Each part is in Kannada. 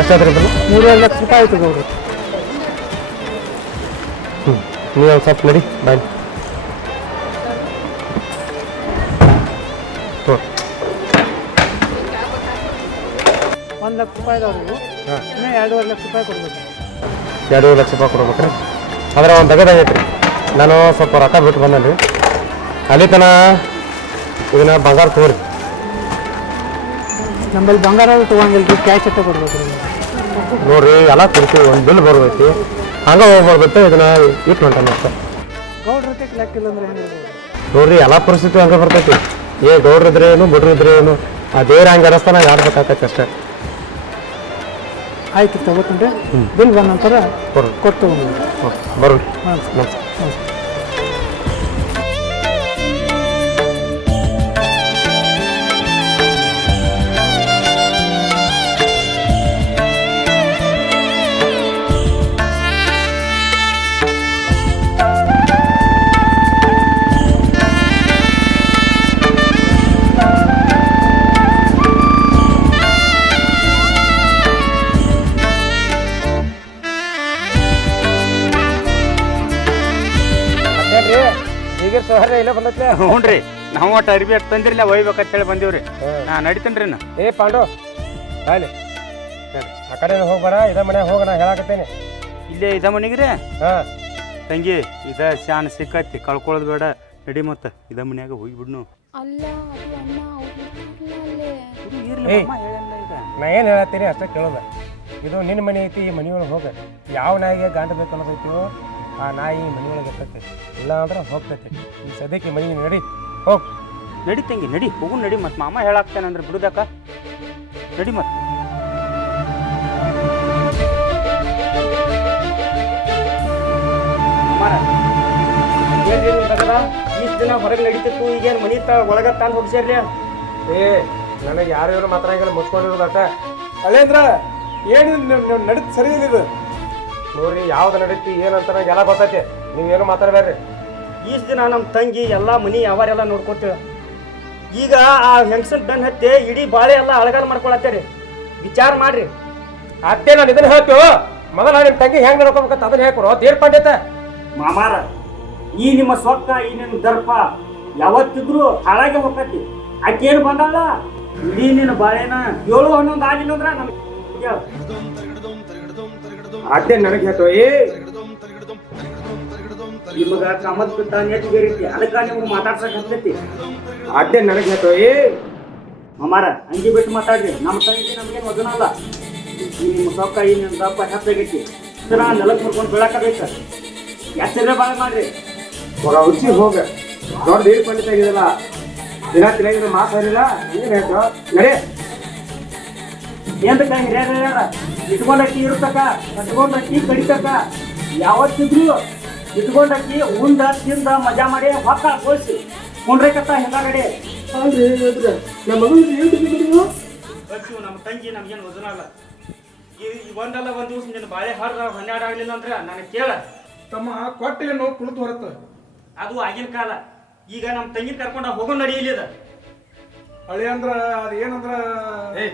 ಎಷ್ಟಾದ್ರಿ ಮೂರುವರೆ ಲಕ್ಷ ರೂಪಾಯಿ ಆಯ್ತು ಗೌಡ್ರು. ಹ್ಞೂ ನೀವು ಒಂದು ಸ್ವಲ್ಪ ನಡಿ ಬಾಯ್ ಹ್ಞೂ ಒಂದು ಲಕ್ಷ ರೂಪಾಯಿ ಇದಾವ್ರಿ. ಹಾಂ. ಇನ್ನೂ ಎರಡೂವರೆ ಲಕ್ಷ ರೂಪಾಯಿ ಕೊಡ್ಬೇಕು. ಎರಡೂವರೆ ಲಕ್ಷ ರೂಪಾಯಿ ಕೊಡ್ಬೇಕ್ರಿ. ಆದ್ರೆ ಒಂದು ತೆಗೆದಾಗೈತ್ರಿ ನಾನು ಸ್ವಲ್ಪ ರೊಕ್ಕ ಬಿಟ್ಟು ಬಂದೇನಿ ಅಲ್ಲಿ ತನ ಇದನ್ನ ಬಂಗಾರ ತಗೋರಿ. ನಮ್ಮಲ್ಲಿ ಬಂಗಾರ ತೊಗೊಂಗಿಲ್ಲ ಕ್ಯಾಶ್ ಅಷ್ಟೇ ಕೊಡ್ಬೇಕು ರೀ ನೋಡ್ರಿ ಎಲ್ಲ ಕೊಡ್ತೀವಿ ಒಂದು ಬಿಲ್ ಬರ್ತೈತಿ. ಹಂಗೆ ಹೋಗ್ಬಾರ್ದತ್ತೆ ಇದನ್ನ ಇಟ್ಟು ಗೌಡ್ರ ಹತ್ತಿರ ಲೆಕ್ಕ ಇಲ್ಲ ಅಂದ್ರೆ ಹೆಂಗೆ ನೋಡ್ರಿ ಎಲ್ಲ ಪರಿಸ್ಥಿತಿ ಹಂಗೆ ಬರ್ತೈತಿ. ಏ ಗೌಡ್ರು ಇದ್ರೆ ಏನು ಬಿಡ್ರು ಇದ್ರೆ ಏನು ಆ ದೇವ್ರ ಹಂಗೆ ಅರಸ್ತಾನ ಆಡ್ಬೇಕಾಗತ್ತೆ ಅಷ್ಟೇ. ಆಯ್ತು ತಗೋತಂದ್ರೆ ಬಿಲ್ ಬಂದ ನಂತರ ಬರ್ರಿ ಕೊಟ್ಟು ತಗೊಂಡು ಬರ್ರಿ. ಹಾಂ ನಮಸ್ಕಾರ. ಸಹರ ಇಲ್ಲ ಬಂದತ್ಲೆ ಹ್ಞೂ ರೀ. ನಾವು ಒಟ್ಟು ಅರಿವಿ ಅಷ್ಟು ತಂದಿರಲಿಲ್ಲ ಒಯ್ಬೇಕಂತ ಹೇಳಿ ರೀ ನಾ ನಡಿತೀನಿ ರೀ ನಾ ಏ ಪಾಂಡು ಬಾಯ್ಲಿ. ಆ ಕಡೆ ಹೋಗ್ಬೇಡ ಇದ ಮನೆ ಹೋಗ ನಾ ಹೇಳಾಕತ್ತೇನೆ. ಇಲ್ಲೇ ಇದ ಮನೆಗೆ ರೀ ಹಾಂ. ತಂಗಿ ಇದ ಶಾನ್ ಸಿಕ್ಕತ್ತಿ ಕಳ್ಕೊಳ್ಳೋದು ಬೇಡ. ನಡಿ ಮತ್ತ ಇದ ಮನ್ಯಾಗ ಹೋಗಿಬಿಡ್ನು ಅಲ್ಲ ಅದು ಅಣ್ಣ ಅವ್ರು ಇರ್ತಾರಲ್ಲ ಅಲ್ಲೇ. ಏಯ್. ನಾ ಏನು ಹೇಳತ್ತೀನಿ ಅಷ್ಟೇ ಕೇಳೋದ. ಇದು ನಿನ್ನ ಮನೆ ಐತಿ ಈ ಮನೆಯೊಳಗೆ ಹೋಗ. ಯಾವ ನಾಯಿಗೆ ಗಾಂಡ ಬೇಕು ಅನ್ನೋದೈತಿಯೋ ಆ ನಾಯಿ ಮನೆಯೊಳಗೆ ಇರ್ತೈತಿ ಇಲ್ಲ ಅಂದ್ರೆ ಹೋಗ್ತೈತಿ. ಈ ಸದ್ಯಕ್ಕೆ ಮನೆಗೆ ನಡಿ ಹೋಗ್. ನಡಿ ತಂಗಿ ನಡಿ. ಹೋಗು ನಡಿ ಮತ್ತು ಮಾಮ ಹೇಳಾಕ್ತೇನೆ ಅಂದ್ರೆ ಬಿಡುದಕ್ಕ? ನಡಿ ಮತ್ತೆ ಇಷ್ಟು ದಿನ ಹೊರಗೆ ನಡೀತಿತ್ತು ಈಗೇನು ಮನೆ ತ ಒಳಗ ತಂದು ಹೋಗ್ಸಿರ್ಲಿ ಏ ನನಗೆ ಯಾರು ಯಾರು ಮಾತ್ರ ಮುಚ್ಕೊಂಡಿರೋದು ಅಷ್ಟ ಅಲ್ಲೇಂದ್ರ ಏನು ನಡೀತು ಸರಿ ಇದು? ನೋಡ್ರಿ ಯಾವ್ದು ನಡೀತಿ ಏನಂತ ನಂಗೆ ಎಲ್ಲ ಗೊತ್ತೈತಿ. ನೀವೇನು ಮಾತಾಡಬೇಡ್ರಿ. ಈಸ್ ದಿನ ನಮ್ಮ ತಂಗಿ ಎಲ್ಲ ಮನಿ ಯಾವಾರೆಲ್ಲ ನೋಡ್ಕೊತೀವ. ಈಗ ಆ ಹೆಂಗಸನ್ ಬೆನ್ ಹತ್ತಿ ಇಡೀ ಬಾಳೆ ಎಲ್ಲ ಅಳಗಾಲ ಮಾಡ್ಕೊಳತ್ತೇರಿ. ವಿಚಾರ ಮಾಡ್ರಿ. ಅತ್ತೆ ನಾನು ಇದನ್ನ ಹೇಳ್ತೀವಿ ಮೊದಲ ನಿಮ್ಮ ತಂಗಿ ಹೆಂಗ್ ನೋಡ್ಕೋಬೇಕಂತ ಅದನ್ನ ಹೇಳ್ಕೊಡು ತೀರ್ ಪಂಡಿತ? ಮಾಮಾರ ಈ ನಿಮ್ಮ ಸೊಕ್ಕ ಈ ನಿಮ್ಮ ದರ್ಪ ಯಾವತ್ತಿದ್ರು ಹಾಳಾಗಿ ಹೋಗತಿ ಆಕೇನು ಬಂದಾಳ ಇಡೀ ನಿನ್ನ ಬಾಳೆನ ಏಳು ಹನ್ನೊಂದು ಆಗಿಲ್ಲ ಅಂದ್ರ ನಮ್ಗೆ ಅತ್ತೆ ನನಗೆ ಹೇಳ್ತೋ ಏ! ನಿಮಗ ಕಮದ್ ಬಿಟ್ಟ ನೆಟ್ ಬೇರಿತಿ ಅದಕ್ಕ ನಿಮ್ಗೆ ಮಾತಾಡ್ಸಕ್ ಹತ್ತೈತಿ ಅದೇ ನನಗೆ ಹೇಳ್ತೋ ಏ! ಮಾರ ಹಂಗೆ ಬಿಟ್ಟು ಮಾತಾಡ್ರಿ. ನಮ್ಮ ತಂಗಿ ನಮ್ಗೆ ಮಗನಲ್ಲ ಈ ನಿಮ್ಮ ಸೊಕ್ಕ ಈ ನಿಮ್ಮ ದಪ್ಪ ಹೆಚ್ಚಾಗೈತಿ ಸರ ನೆಲಕ್ಕೆ ಮುರ್ಕೊಂಡು ಬೀಳಾಕಬೇಕ ಎಚ್ಚರ ಬಾಳ ಮಾಡ್ರಿ. ಹೊರ ಹುಚ್ಚಿ ಹೋಗ. ದೊಡ್ಡ ಏನು ಪಂಡಿತ ಆಗಿದಲ್ಲ. ದಿನ ತಿನ್ನಾಗಿದ್ರೆ ಮಾತಾಡಿಲ್ಲ. ಏನು ಹೇಳ್ತು? ನಡೆ. ಏನ್ ಬೇಕಾ ಹಿರಿಯರ ಅಕ್ಕಿ ಇರ್ತಕ ಕಟ್ಕೊಂಡು ಅಕ್ಕಿ ಕಡಿತಕ್ಕ ಯಾವತ್ತಿದ್ರು ಇಟ್ಕೊಂಡಕ್ಕಿ ಉಂಡ ತಿಂದ ಮಜಾ ಮಾಡಿ ಹೊಕ್ಕ ಕೋಲ್ಸಿ ಕುಂಡ್ರಕತ್ತ ಹಿಂದಾಗಡೆ. ನಮ್ಮ ಮಗನಿಗೆ ಬಚ್ಚು ನಮ್ಮ ತಂಗಿ ನಮ್ಗೇನು ವಜನ ಅಲ್ಲ. ಈ ಈ ಒಂದಲ್ಲ ಒಂದ್ ದಿವಸ ನಿನ್ನ ಬಾಳೆ ಹರ್ರ ಹನ್ನೆರಡು ಆಗ್ಲಿಲ್ಲ ಅಂದ್ರೆ ನನಗೆ ಕೇಳ. ತಮ್ಮ ಕೊಟ್ಟೇನು ಕುಳಿತು ಹೊರತ. ಅದು ಆಗಿನ ಕಾಲ. ಈಗ ನಮ್ಮ ತಂಗಿ ಕರ್ಕೊಂಡ ಹೋಗೋ ನಡಿಯಲಿದ ಹಳೆ ಅಂದ್ರ ಅದು ಏನಂದ್ರ ಏಯ್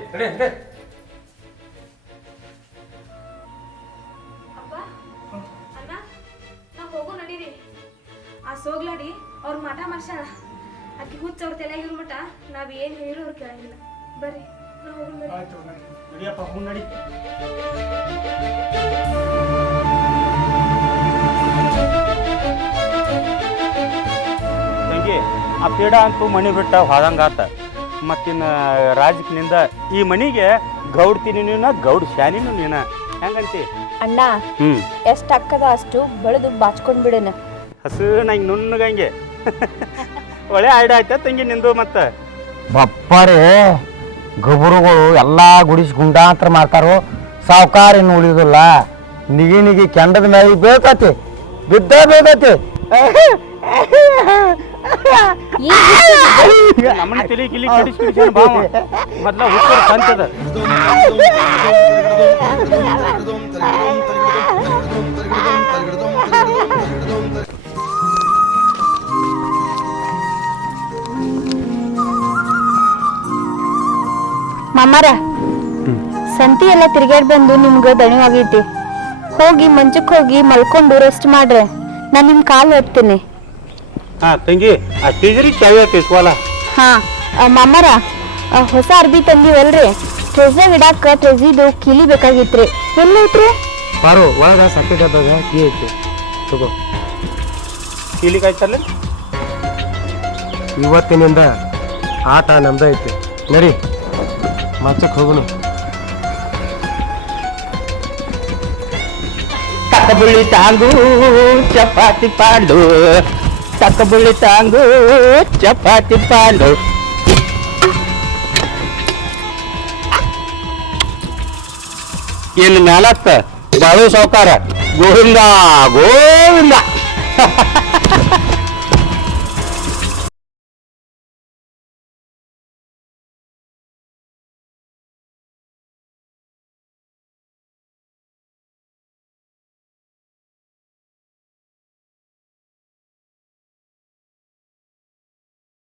ಸೋಗ್ಲಾಡಿ ಅವ್ರ ಮಠ ಮಾಡ್ಸ್ಯಾಳ. ಆಕಿ ಹುಚ್ಚ ಅವ್ರ ತಲೆ ಮಠ ನಾವ್ ಏನ್ ಹೇಳಿರೋ ಅವ್ರು ಕೇಳಂಗಿಲ್ಲ. ಬರ್ರಿ ಆಯ್ತು ನಡಿ. ನಡಿಯಪ್ಪ ಹೂ ನಡಿ. ತಂಗಿ ಆ ಪೀಡ ಅಂತೂ ಮನಿ ಬಿಟ್ಟ ಹೋದಂಗಾತ ಮತ್ತಿನ್ನ ರಾಜಕಿನಿಂದ ಈ ಮನಿಗೆ ಗೌಡ್ತೀನಿ ನೀನ ಗೌಡ್ ಶಾನಿನೂ ನೀನ. ಹೆಂಗಂತಿ? ಅಣ್ಣ ಹ್ಮ್. ಎಷ್ಟು ಅಕ್ಕದ ಅಷ್ಟು ಬೆಳೆದು ಬಾಚ್ಕೊಂಡ್ ಬಿಡೋಣ ಹಸು ನಂಗೆ ನುಣ್ಣಗಂಗೆ ಒಳ್ಳೆ ಐಡಿಯಾ ಆಯ್ತಾ ತಂಗಿ ನಿಂದು ಮತ್ತೆ ಬಪ್ಪರೆ ಗೊಬ್ಬರಗಳು ಎಲ್ಲ ಗುಡಿಸಿ ಗುಂಡಾಂತರ ಮಾಡ್ತಾರೋ ಸಾವುಕಾರ ಇನ್ನು ಉಳಿಯೋದಿಲ್ಲ ನಿಗಿ ನಿಗಿ ಕೆಂಡದ ಮೇಲೆ ಬೀಳ್ತತಿ ಬಿದ್ದ ಬೀಳ್ತತಿ ನಮ್ಮನ್ನ ಗಿಲಿ ಮೊದ್ಲ ಹುಟ್ಟರ ಸಂತದ ಮಾಮಾರ ಸಂತಿ ಎಲ್ಲ ತಿರ್ಗಾಡ್ ಬಂದು ನಿಮ್ಗೆ ದಣಿವಾಗೈತಿ ಹೋಗಿ ಮಂಚಕ್ಕೆ ಹೋಗಿ ಮಲ್ಕೊಂಡು ರೆಸ್ಟ್ ಮಾಡ್ರೆ. ನಾನು ನಿಮ್ಮ ಕಾಲು ಒತ್ತೀನಿ. ಹಾ ತಂಗಿ ಆ ಟೀಜರಿ ಚಾವಿ ಹಾಂ ಹಾ ಆ, ಮಾಮರ ಆ, ಹೊಸ ಅರ್ಬಿ ತಂದಿವಲ್ರಿ ಟ್ರೆಸ್ನಾಗ ಇಡಾಕ ಟ್ರೆಜಿದು ಕೀಲಿ ಬೇಕಾಗಿತ್ರಿ. ಎಲ್ಲೈತ್ರಿ? ಬಾರು ಒಳಗೆ ಸಕ್ಕರೆ ಡಬ್ಬಾಗ ಕೀ ಐತಿ. ತಗೋ. ಕೀಲಿಕಾಯಿ ತರ್ಲಿ ಇವತ್ತಿನಿಂದ ಆಟ ನಮ್ದು ಐತಿ. ನಡಿ. ಮಚ್ಚಕ್ಕೆ ಹೋಗೋಣ ತಕಬುಳಿ ತಾಂಗು ಚಪಾತಿ ಪಾಂಡು ತಕಬುಳಿ ತಾಂಗು ಚಪಾತಿ ಪಾಂಡು ಇನ್ನು ಮ್ಯಾಲತ್ತ ಬಾಳು ಸಾವುಕಾರ ಗೋವಿಂದ ಗೋವಿಂದ